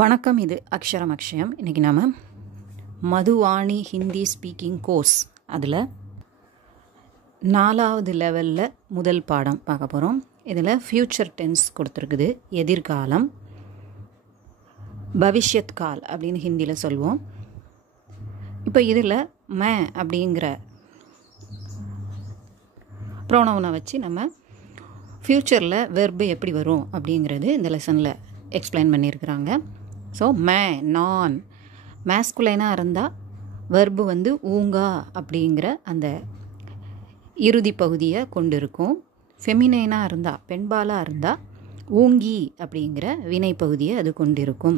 வணக்கம். இது அக்ஷரம் அக்ஷயம். இன்றைக்கி நாம் மதுவாணி ஹிந்தி ஸ்பீக்கிங் கோர்ஸ் அதில் 4வது லெவலில் முதல் பாடம் பார்க்க போகிறோம். இதில் ஃப்யூச்சர் டென்ஸ் கொடுத்துருக்குது, எதிர்காலம், பவிஷ்யத் கால் அப்படின்னு ஹிந்தியில் சொல்லுவோம். இப்போ இதில் மே அப்படிங்கிற ப்ரோனவுனை வச்சு நம்ம ஃப்யூச்சரில் வெர்பு எப்படி வரும் அப்படிங்கிறது இந்த லெசனில் எக்ஸ்பிளைன் பண்ணியிருக்கிறாங்க. ஸோ மே, நான், மேஸ்குலைனாக இருந்தால் வெர்பு வந்து ஊங்கா அப்படிங்கிற அந்த இறுதி பகுதியை கொண்டு இருக்கும். ஃபெமினைனாக இருந்தால், பெண்பாலாக இருந்தால் ஊங்கி அப்படிங்கிற வினை பகுதியை அது கொண்டு இருக்கும்.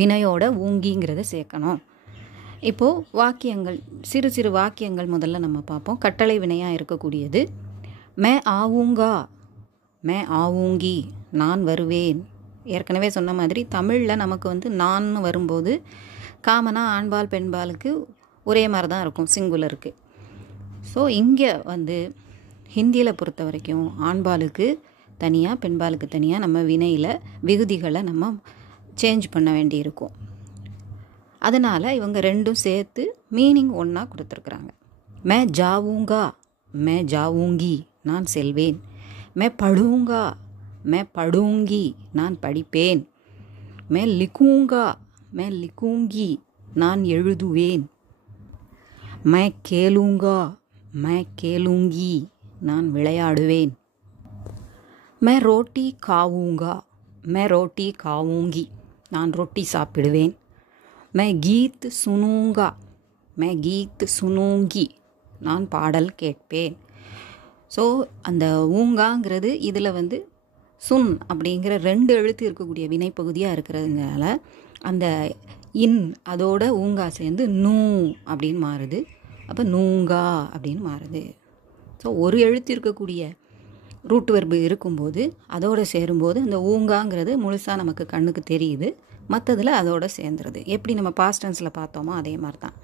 வினையோட ஊங்கிங்கிறத சேர்க்கணும். இப்போது வாக்கியங்கள், சிறு சிறு வாக்கியங்கள் முதல்ல நம்ம பார்ப்போம். கட்டளை வினையாக இருக்கக்கூடியது மே ஆவுங்கா, மே ஆவூங்கி, நான் வருவேன். ஏற்கனவே சொன்ன மாதிரி தமிழில் நமக்கு வந்து நான் வரும்போது காமனாக ஆண்பால் பெண்பாலுக்கு ஒரே மாதிரி தான் இருக்கும், சிங்குலருக்கு. ஸோ இங்கே வந்து ஹிந்தியில் பொறுத்த வரைக்கும் ஆண்பாலுக்கு தனியாக பெண்பாலுக்கு தனியாக நம்ம வினையில் விகுதிகளை நம்ம சேஞ்ச் பண்ண வேண்டியிருக்கும். அதனால் இவங்க ரெண்டும் சேர்த்து மீனிங் ஒன்றா கொடுத்துருக்குறாங்க. மே ஜாவூங்கா, மே ஜாவூங்கி, நான் செல்வேன். மே படுங்கா, மே படுங்கி, நான் படிப்பேன். மே லிக்கூங்கா, மே லிக்கூங்கி, நான் எழுதுவேன். மே கேளுங்கா, மே கேளுங்கி, நான் விளையாடுவேன். மே ரோட்டி காவூங்கா, மே ரோட்டி காவூங்கி, நான் ரொட்டி சாப்பிடுவேன். மே கீத் சுனூங்கா, மே கீத் சுனூங்கி, நான் பாடல் கேட்பேன். ஸோ அந்த ஊங்காங்கிறது இதில் வந்து சுன் அப்படிங்கிற 2 எழுத்து இருக்கக்கூடிய வினைப்பகுதியாக இருக்கிறதுனால அந்த இன் அதோட ஊங்கா சேர்ந்து நூ அப்படின்னு மாறுது. அப்போ நூங்கா அப்படின்னு மாறுது. ஸோ ஒரு எழுத்து இருக்கக்கூடிய ரூட் வெர்பு இருக்கும்போது அதோடு சேரும்போது அந்த ஊங்காங்கிறது முழுசாக நமக்கு கண்ணுக்கு தெரியுது, மற்றதில் அதோடு சேர்ந்துருது. எப்படி நம்ம பாஸ்ட் டென்ஸில் பார்த்தோமோ அதே மாதிரி தான்.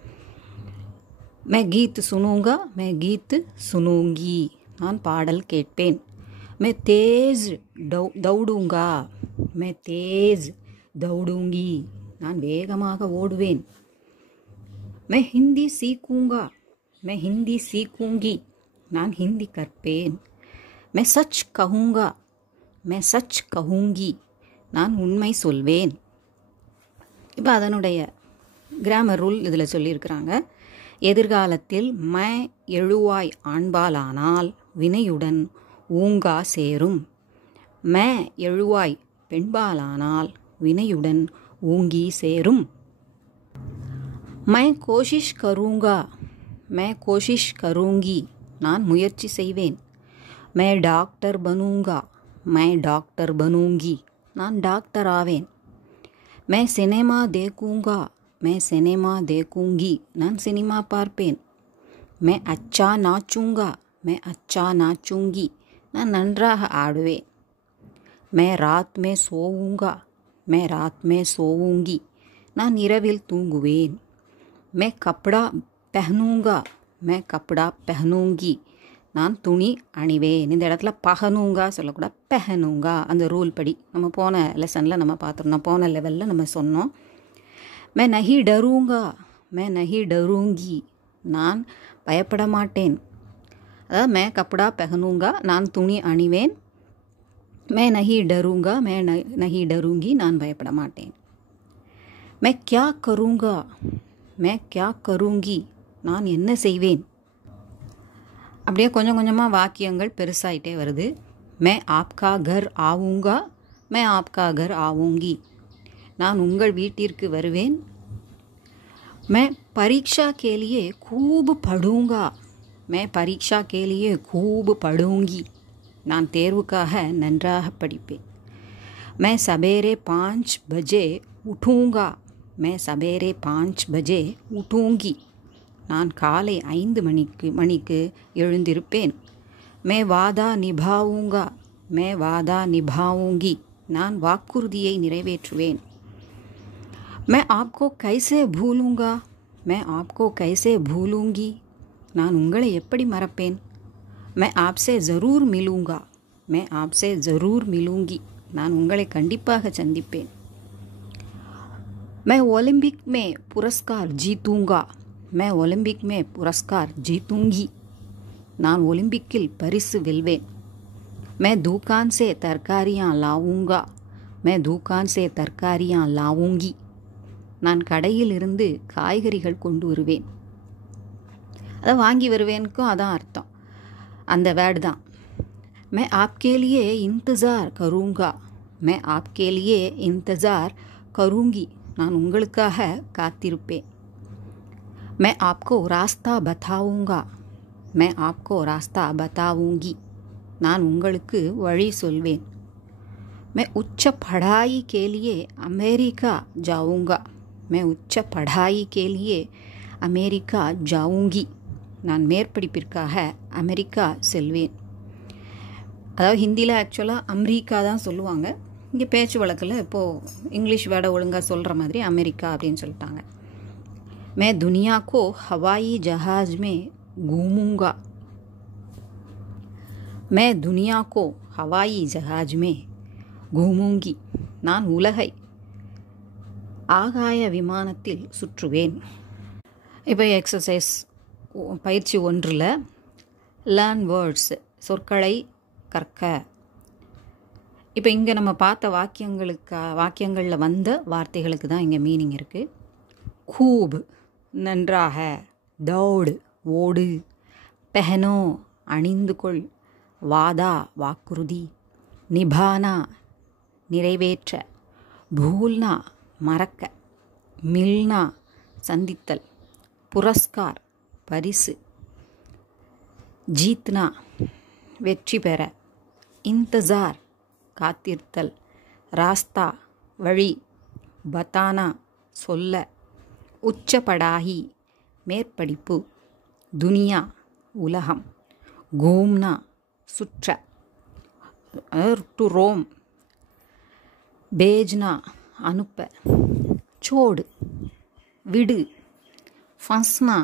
மே கீத் சுனூங்கா, மே கீத் சுனூங்கி, நான் பாடல் கேட்பேன். மே தேஸ் தௌடுங்கா, மே தேஸ் தௌடுங்கி, நான் வேகமாக ஓடுவேன். மே ஹிந்தி சீக்கூங்கா, மே ஹிந்தி சீக்கூங்கி, நான் ஹிந்தி கற்பேன். மே சச் கஹூங்கா, மே சச் கஹூங்கி, நான் உண்மை சொல்வேன். இப்போ அதனுடைய கிராமர் ரூல் இதில் சொல்லியிருக்கிறாங்க. எதிர்காலத்தில் மே எழுவாய் ஆண்பாலானால் வினையுடன் ஊங்கா சேரும். மே எழுவாய் பெண்பாலானால் வினையுடன் ஊங்கி சேரும். மே கோஷிஷ் கரூங்கா, மே கோஷிஷ் கரூங்கி, நான் முயற்சி செய்வேன். மே டாக்டர் பனூங்கா, மே டாக்டர் பனூங்கி, நான் டாக்டர் ஆவேன். மே சினிமா தேக்கூங்கா, மே சினிமா தேக்கூங்கி, நான் சினிமா பார்ப்பேன். மே அச்சா நாச்சூங்கா, மே அச்சா நாச்சூங்கி, நான் நன்றாக ஆடுவேன். மே ராத் மே சோவுங்கா, மே ராத் மே சோவுங்கி, நான் இரவில் தூங்குவேன். மே கப்டா பெஹனூங்கா, மே கப்டா பெஹனூங்கி, நான் துணி அணிவேன். இந்த இடத்துல பஹனூங்கா சொல்லக்கூடாது, பெஹனூங்கா. அந்த ரூல் படி நம்ம போன லெசனில் நம்ம பார்த்துருந்தோம், போன லெவலில் நம்ம சொன்னோம். மே நஹி டரூங்கா, மே நஹி டரூங்கி, நான் பயப்பட மாட்டேன். அதாவது மே கப்படா பெஹனூங்கா, நான் துணி அணிவேன். மே நஹி டரூங்கா, மே நஹி டரூங்கி, நான் பயப்பட மாட்டேன். மே கியா கரூங்கா, மே கியா கரூங்கி, நான் என்ன செய்வேன். அப்படியே கொஞ்சம் கொஞ்சமாக வாக்கியங்கள் பெருசாயிட்டே வருது. மே ஆப்கா கர் ஆவூங்கா, மே ஆப்கா கர் ஆவூங்கி, நான் உங்கள் வீட்டிற்கு வருவேன். மே பரீட்சா கேலியே கூபு படுங்கா, மே பரீட்சா கேலியே கூபு படுங்கி, நான் தேர்வுக்காக நன்றாக படிப்பேன். மே சபேரே 5 பஜே உठूंगा, மே சபேரே 5 பஜே உठूंगी, நான் காலை 5 மணிக்கு எழுந்திருப்பேன். மே வாதா நிபாவுங்கா, மே வாதா நிபாவுங்கி, நான் வாக்குறுதியை நிறைவேற்றுவேன். மே ஆப்கோ கைசே பூலூங்கா, மே ஆப்கோ கைசே பூலூங்கி, நான் உங்களை எப்படி மறப்பேன். மே ஆப்சே ஜரூர் மிலூங்கா, மே ஆப்சே ஜரூர் மிலூங்கி, நான் உங்களை கண்டிப்பாக சந்திப்பேன். मैं ओलंपिक में पुरस्कार जीतूंगा मैं ओलंपिक में पुरस्कार जीतूंगी நான் ஒலிம்பிக்கில் பரிசு வெல்வேன் मैं दुकान से तरकारियाँ लाऊंगा मैं दुकान से तरकारियाँ लाऊंगी நான் கடையிலிருந்து காய்கறிகள் கொண்டு வருவேன். அதை வாங்கி வருவேனுக்கும் அதான் அர்த்தம், அந்த வேர்டு தான். मैं आपके लिए इंतज़ार करूँगा मैं आपके लिए इंतज़ार करूँगी நான் உங்களுக்காக காத்திருப்பேன். मैं आपको रास्ता बताऊँगा मैं आपको रास्ता बताऊँगी நான் உங்களுக்கு வழி சொல்வேன். मैं उच्च पढ़ाई के लिए अमेरिका जाऊँगा मैं उच्च पढ़ाई के लिए अमेरिका जाऊँगी நான் மேற்படிப்பிற்காக அமெரிக்கா செல்வேன். அதாவது ஹிந்தியில் ஆக்சுவலாக அமெரிக்கா தான் சொல்லுவாங்க, இங்கே பேச்சு வழக்கில் இப்போது இங்கிலீஷ் வேர்டை ஒழுங்காக சொல்கிற மாதிரி அமெரிக்கா அப்படின்னு சொல்லிட்டாங்க. मैं दुनिया को हवाई जहाज़ में घूमूंगा मैं दुनिया को हवाई जहाज में घूमूंगी நான் உலகை ஆகாய விமானத்தில் சுற்றுவேன். இப்போ எக்ஸசைஸ் பயிற்சி 1 லேர்ன் வேர்ட்ஸ் சொற்களை கற்க. இப்போ இங்கே நம்ம பார்த்த வாக்கியங்களில் வந்த வார்த்தைகளுக்கு தான் இங்கே மீனிங் இருக்குது. கூப் நன்றாக, தௌடு ஓடு, பெஹனோ அணிந்து கொள், வாதா வாக்குறுதி, நிபானா நிறைவேற்ற, பூல்னா மறக்க, மில்னா சந்தித்தல், புரஸ்கார் பரிசு, ஜீத்னா வெற்றி பெற, இந்தசார் காத்திருத்தல், ராஸ்தா வழி, பத்தானா சொல்ல, உச்ச படாகி மேற்படிப்பு, துனியா உலகம், கூம்னா சுற்ற, டு ரோம், பேஜ்னா அனுப்ப, சோடு விடு, ஃபன்ஸ்னா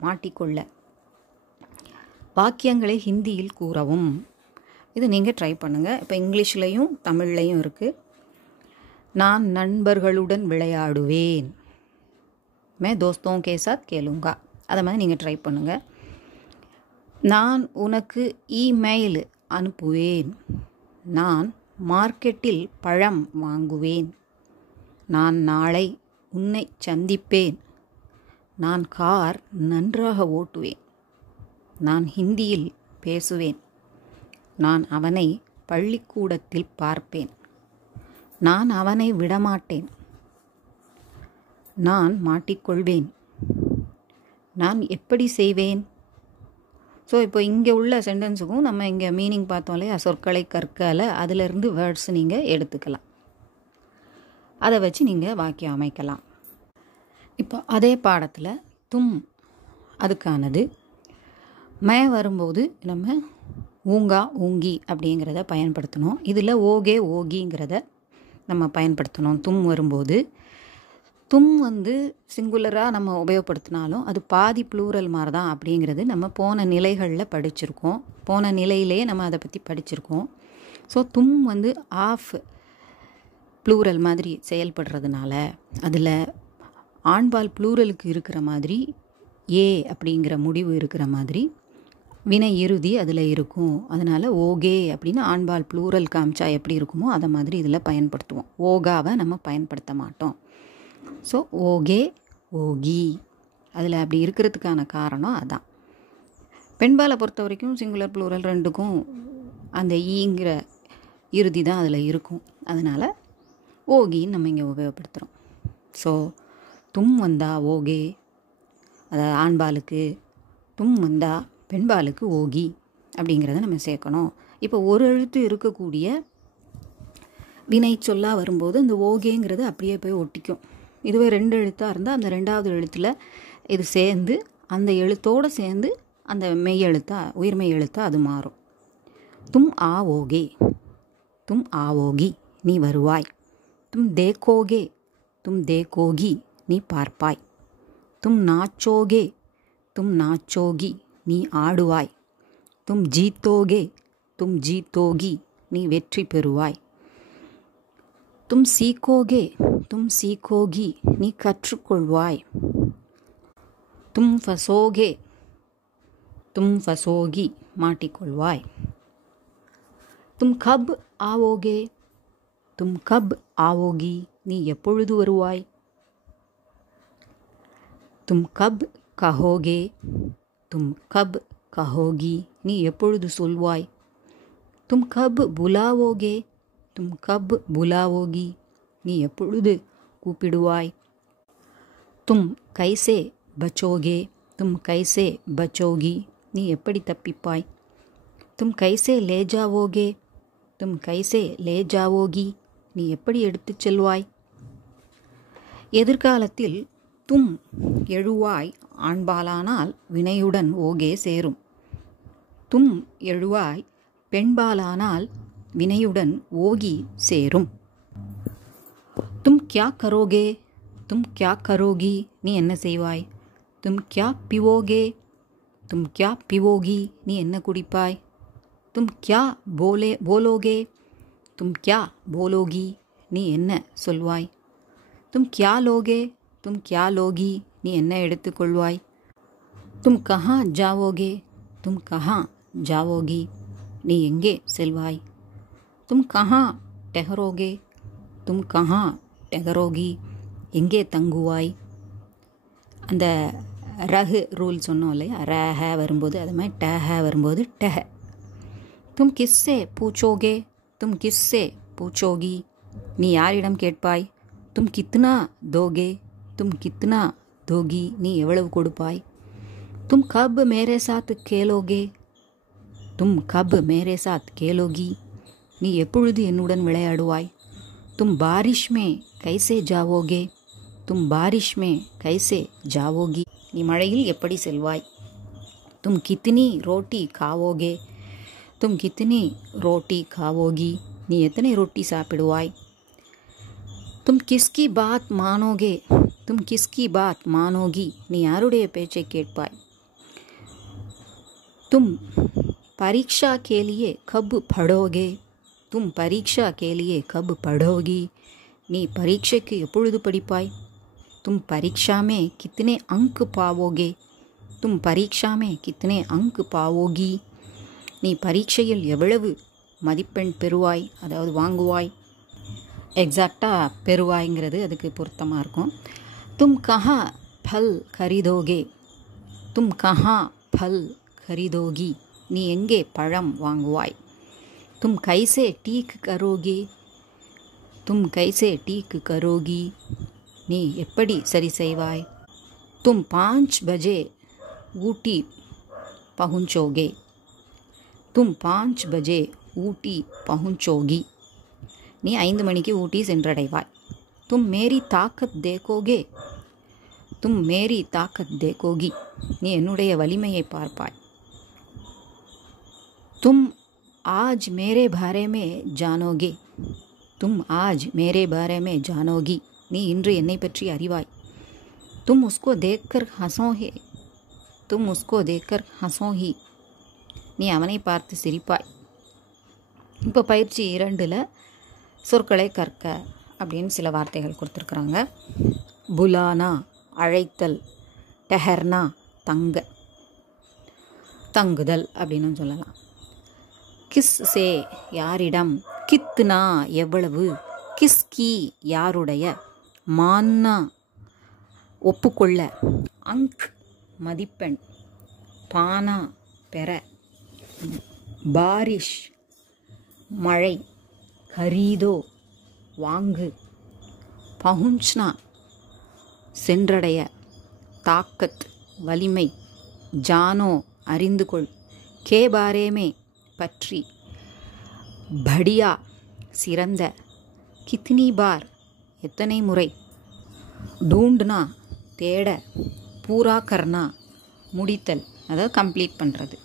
மாட்டிக்கொள்ள. வாக்கியங்களை ஹிந்தியில் கூறவும். இது நீங்கள் ட்ரை பண்ணுங்கள். இப்போ இங்கிலீஷ்லேயும் தமிழ்லையும் இருக்குது. நான் நண்பர்களுடன் விளையாடுவேன் मैं दोस्तों के साथ खेलूँगा அதை மாதிரி நீங்கள் ட்ரை பண்ணுங்கள். நான் உனக்கு இமெயில் அனுப்புவேன் நான் மார்க்கெட்டில் பழம் வாங்குவேன் நான் நாளை உன்னை சந்திப்பேன் நான் கார் நன்றாக ஓட்டுவேன் நான் ஹிந்தியில் பேசுவேன் நான் அவனை பள்ளிக்கூடத்தில் பார்ப்பேன் நான் அவனை விடமாட்டேன் நான் மாட்டிக்கொள்வேன் நான் எப்படி செய்வேன். ஸோ இப்போ இங்கே உள்ள சென்டென்ஸுக்கும் நம்ம இங்கே மீனிங் பார்த்தோம் இல்லையா, சொற்களை கற்கல, அதிலிருந்து வேர்ட்ஸ் நீங்கள் எடுத்துக்கலாம், அதை வச்சு நீங்கள் வாக்கியம் அமைக்கலாம். இப்போ அதே பாடத்தில் தும் அதுக்கானது மே வரும்போது நம்ம ஊங்கா ஊங்கி அப்படிங்கிறத பயன்படுத்தணும். இதில் ஓகே ஓகிங்கிறத நம்ம பயன்படுத்தணும். தும் வரும்போது தும் சிங்குலராக நம்ம உபயோகப்படுத்தினாலும் அது பாதி ப்ளூரல் மாதிரி தான் அப்படிங்கிறது நம்ம போன நிலைகளில் படிச்சிருக்கோம். போன நிலையிலேயே நம்ம அதை பற்றி படிச்சிருக்கோம். ஸோ தும் ஆஃப் ப்ளூரல் மாதிரி செயல்படுறதுனால அதில் ஆண்பால் ப்ளூரலுக்கு இருக்கிற மாதிரி ஏ அப்படிங்கிற முடிவு இருக்கிற மாதிரி வினை இறுதி அதில் இருக்கும். அதனால் ஓகே அப்படின்னு ஆண்பால் ப்ளூரல் காமிச்சா எப்படி இருக்குமோ அதை மாதிரி இதில் பயன்படுத்துவோம். ஓகாவை நம்ம பயன்படுத்த மாட்டோம். ஸோ ஓகே ஓகி அதில் அப்படி இருக்கிறதுக்கான காரணம் அதான். பெண்பாலை பொறுத்த வரைக்கும் சிங்குலர் ப்ளூரல் ரெண்டுக்கும் அந்த ஈங்கிற இறுதி தான் அதில் இருக்கும். அதனால் ஓகின்னு நம்ம இங்கே உபயோகப்படுத்துகிறோம். ஸோ தும் வந்தால் ஓகே, அதாவது ஆண்பாலுக்கு, தும் வந்தால் பெண்பாலுக்கு ஓகி அப்படிங்கிறத நம்ம சேர்க்கணும். இப்போ ஒரு எழுத்து இருக்கக்கூடிய வினை சொல்லாக வரும்போது இந்த ஓகேங்கிறது அப்படியே போய் ஒட்டிக்கும். இதுவே 2 எழுத்தாக இருந்தால் அந்த 2வது எழுத்தில் இது சேர்ந்து அந்த எழுத்தோடு சேர்ந்து அந்த மெய் எழுத்தா உயிர்மெய் எழுத்தா அது மாறும். தும் ஆவோகே தும் ஆவோகி நீ வருவாய். தும் தேக்கோகே தும் தேக்கோகி நீ பார்ப்பாய். தும் நாச்சோகே தும் நாச்சோகி நீ ஆடுவாய். தும் ஜீத்தோகே தும் ஜீத்தோகி நீ வெற்றி பெறுவாய். தும் சீக்கோகே தும் சீக்கோகி நீ கற்றுக்கொள்வாய். தும் ஃபசோகே தும் ஃபசோகி மாட்டிக்கொள்வாய். தும் கப் ஆவோகே தும் கப் ஆவோகி நீ எப்பொழுது வருவாய். தும் கப் கஹோகே தும் கப் கஹோகி நீ எப்பொழுது சொல்வாய். தும் கப் புலாவோகே தும் கப் புலாவோகி நீ எப்பொழுது கூப்பிடுவாய். தும் கைசே பச்சோகே தும் கைசே பச்சோகி நீ எப்படி தப்பிப்பாய். தும் கைசே லே ஜாவோகே தும் கைசே லே ஜாவோகி நீ எப்படி எடுத்துச் செல்வாய். எதிர்காலத்தில் தும் எழுவாய் ஆண்பாலானால் வினையுடன் ஓகே சேரும். தும் எழுவாய் பெண்பாலானால் வினையுடன் ஓகி சேரும். தும் கியா கரோகே தும் கியா கரோகி நீ என்ன செய்வாய். தும் கியா பிவோகே தும் கியா பிவோகி நீ என்ன குடிப்பாய். தும் கியா போலோகே தும் கியா போலோகி நீ என்ன சொல்வாய். தும் கியா லோகே தும் கியா லோகி நீ என்ன எடுத்துக்கொள்வாய். தும் கஹா ஜாவோகே தும் கஹா ஜாவோகி நீ எங்கே செல்வாய். தும் கஹா டெஹரோகே தும் கஹா டெஹரோகி எங்கே தங்குவாய். அந்த ரஹு ரூல் சொன்னோம் இல்லையா, ரஹ வரும்போது அது மாதிரி டஹ வரும்போது டஹ. தும் கிஸ்ஸே பூச்சோகே தும் கிஸ்ஸே பூச்சோகி நீ யாரிடம் கேட்பாய். தும் கித்னா தோகே தும் கித்னா தோகி நீ எவ்வளவு கொடுப்பாய். தும் கப் மேரே சாத் கேலோகே தும் கப் மேரே சாத் கேலோகி நீ எப்பொழுது என்னுடன் விளையாடுவாய். தும் பாரிஷ் மே கைசே ஜாவோகே தும் பாரிஷ் மே கைசே ஜாவோகி நீ மழையில் எப்படி செல்வாய். தும் கித்னி ரோட்டி காவோகே தும் கித்னி ரோட்டி காவோகி நீ எத்தனை ரொட்டி சாப்பிடுவாய். தும் கிஸ்கி பாத் மானோகே தும் கிஸ்கி பாத் மானோகி நீ யாருடைய பேச்சை கேட்பாய். தும் பரீட்சா கேலியே கப் படோகே தும் பரீட்சா கேலியே கப் படோகி நீ பரீட்சைக்கு எப்பொழுது படிப்பாய். தும் பரீட்சா மே கித்தனை அங்க் பாவோகே தும் பரீட்சா மே கித்தனை அங்க் பாவோகி நீ பரீட்சையில் எவ்வளவு மதிப்பெண் பெறுவாய், அதாவது வாங்குவாய். எக்ஸாக்டாக பெறுவாய்ங்கிறது அதுக்கு பொருத்தமாக இருக்கும். தும் கஹா பல் கரிதோகே தும் கஹா பல் கரிதோகி நீ எங்கே பழம் வாங்குவாய். தும் கைசே டீக் கரோகி தும் கைசே டீக் கரோகி நீ எப்படி சரி செய்வாய். தும் 5 பஜே ஊட்டி பहुंचोगे தும் 5 பஜே ஊட்டி பहुंचोगी நீ 5 மணிக்கு ஊட்டி சென்றடைவாய். தும் மேரி தாக்கத் தேக்கோகே தும் மேரி தாக்கத் தேக்கோகி நீ என்னுடைய வலிமையை பார்ப்பாய். தும் ஆஜ் மேரே பாரே மே ஜானோகே தும் ஆஜ் மேரே பாரே மே ஜானோகி நீ இன்று என்னை பற்றி அறிவாய். தும் உஸ்கோ தேக்கர் ஹசோஹே தும் உஸ்கோ தேக்கர் ஹசோஹி நீ அவனை பார்த்து சிரிப்பாய். இப்போ பயிற்சி 2ல் சொற்களை கற்க அப்படின்னு சில வார்த்தைகள் கொடுத்துருக்குறாங்க. புலானா அழைத்தல், டெஹர்னா தங்குதல் அப்படின்னு சொல்லலாம். கிஸ் சே யாரிடம், கித்னா எவ்வளவு, கிஸ்கி யாருடைய, மான்னா ஒப்புக்கொள்ள, அங்க் மதிப்பெண், பானா பெற, பாரிஷ் மழை, கரீதோ வாங்கு, பஹுஞ்ச்னா சென்றடைய, தாக்கத் வலிமை, ஜானோ அறிந்து கொள், கே பாரேமே பற்றி, படியா சிறந்த, கித்னி பார் எத்தனை முறை, டூண்ட்னா தேட, பூரா கர்னா முடித்தல், அதாவது கம்ப்ளீட் பண்ணுறது.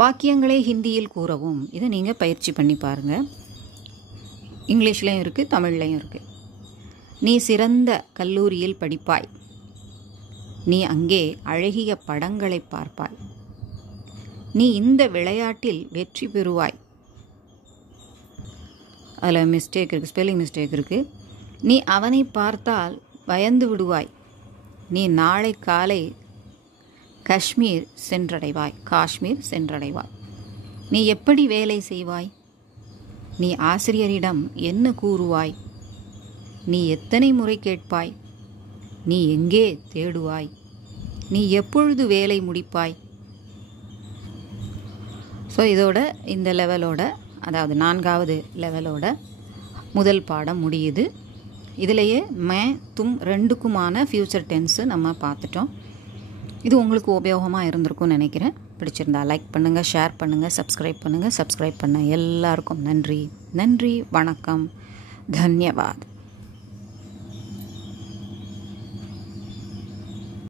வாக்கியங்களை ஹிந்தியில் கூறவும். இதை நீங்கள் பயிற்சி பண்ணி பாருங்கள். இங்கிலீஷ்லேயும் இருக்குது, தமிழ்லையும் இருக்குது. நீ சிறந்த கல்லூரியில் படிப்பாய். நீ அங்கே அழகிய படங்களை பார்ப்பாய். நீ இந்த விளையாட்டில் வெற்றி பெறுவாய். அதில் மிஸ்டேக் இருக்குது, ஸ்பெல்லிங் மிஸ்டேக் இருக்குது. நீ அவனை பார்த்தால் பயந்து விடுவாய். நீ நாளை காலை காஷ்மீர் சென்றடைவாய். நீ எப்படி வேலை செய்வாய்? நீ ஆசிரியரிடம் என்ன கூறுவாய்? நீ எத்தனை முறை கேட்பாய்? நீ எங்கே தேடுவாய்? நீ எப்பொழுது வேலை முடிப்பாய்? ஸோ இதோட இந்த லெவலோட, அதாவது 4வது லெவலோட முதல் பாடம் முடியுது. இதிலேயே மே தும் 2க்குமான ஃப்யூச்சர் டென்ஸு நம்ம பார்த்துட்டோம். இது உங்களுக்கு உபயோகமாக இருந்திருக்கும்னு நினைக்கிறேன். பிடிச்சிருந்தா லைக் பண்ணுங்கள், ஷேர் பண்ணுங்கள், சப்ஸ்கிரைப் பண்ணுங்கள். சப்ஸ்கிரைப் பண்ண எல்லாருக்கும் நன்றி. வணக்கம், தன்யவாத்.